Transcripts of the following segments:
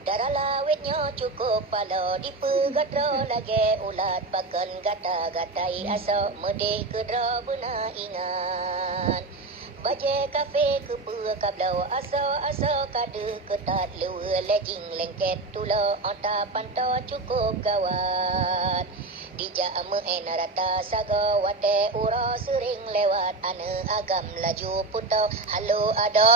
Darah lawetnya cukup pala dipegadra lagi ulat pakan gata-gatai asa medih kedra bena ingan. Baje kafe ke kablau asa kade ketat lewe lejing lengket tula anta panta cukup gawat. Dijak meen rata saga wate ura sering lewat ane agam laju putau halo ada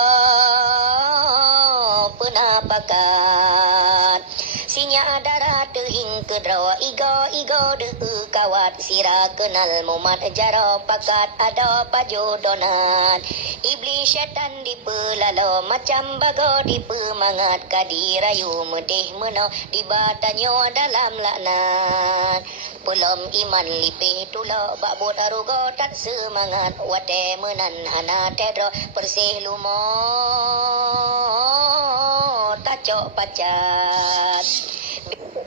penampakan sinya darah tehing kedrawa igo de kawat sira kenal mumat jara pakat ada pajodonan iblis syaitan dipelalo macam bago dipemangat kadirayu medih meno dibatanyo dalam laknat pelom iman lipih tula bakbut arugo tak semangat wate menan hana tedro persih lumo tacok pacat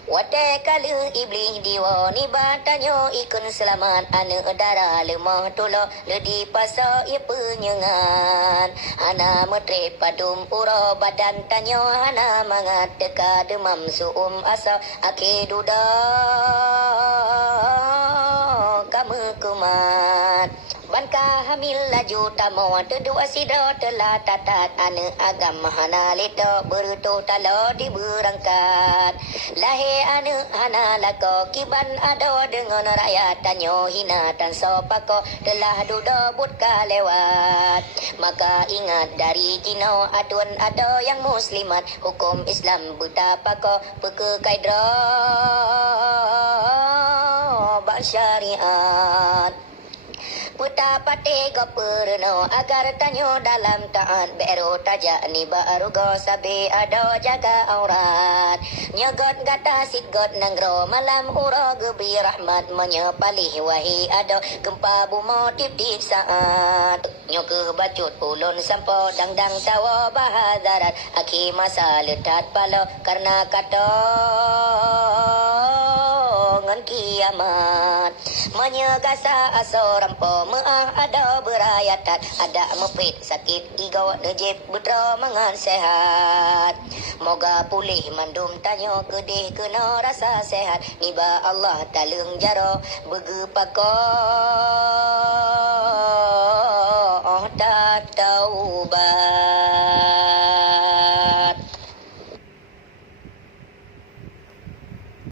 wate kalu iblis diwa ni batanyo ikun selamat ane darah lemah tula ledi pasa ia penyengan ana metre padum ura badan tanyo ana mangat deka demam suum asa ake duda kamu kumat Banka hamil laju tamo tedu asidro telah tatat ane agam hana leto berutuh talo diberangkat lahe ane hana lako kiban ado dengan rakyat tanyo hina tan sopako telah duda butka lewat maka ingat dari jino adun ado yang muslimat hukum Islam buta pako peke kaidra bak syariat puta pate go perno agar tanyo dalam taat bero tajak ni baru go sabe ado jaga aurat nyogot gata sigot nanggro malam uro gebi rahmat menyepalih wahi ado gempa bumo tip-tip saat nyoke bacut ulun sampo dang-dang tawa bahadarat aki masa letat palo karena kata ngan kiamat menyegasa aso rampo meah ada berayatat ada mepit sakit igau nejep betra mangan sehat moga pulih mandum tanyo kedih kena rasa sehat niba Allah talung jaro begepakon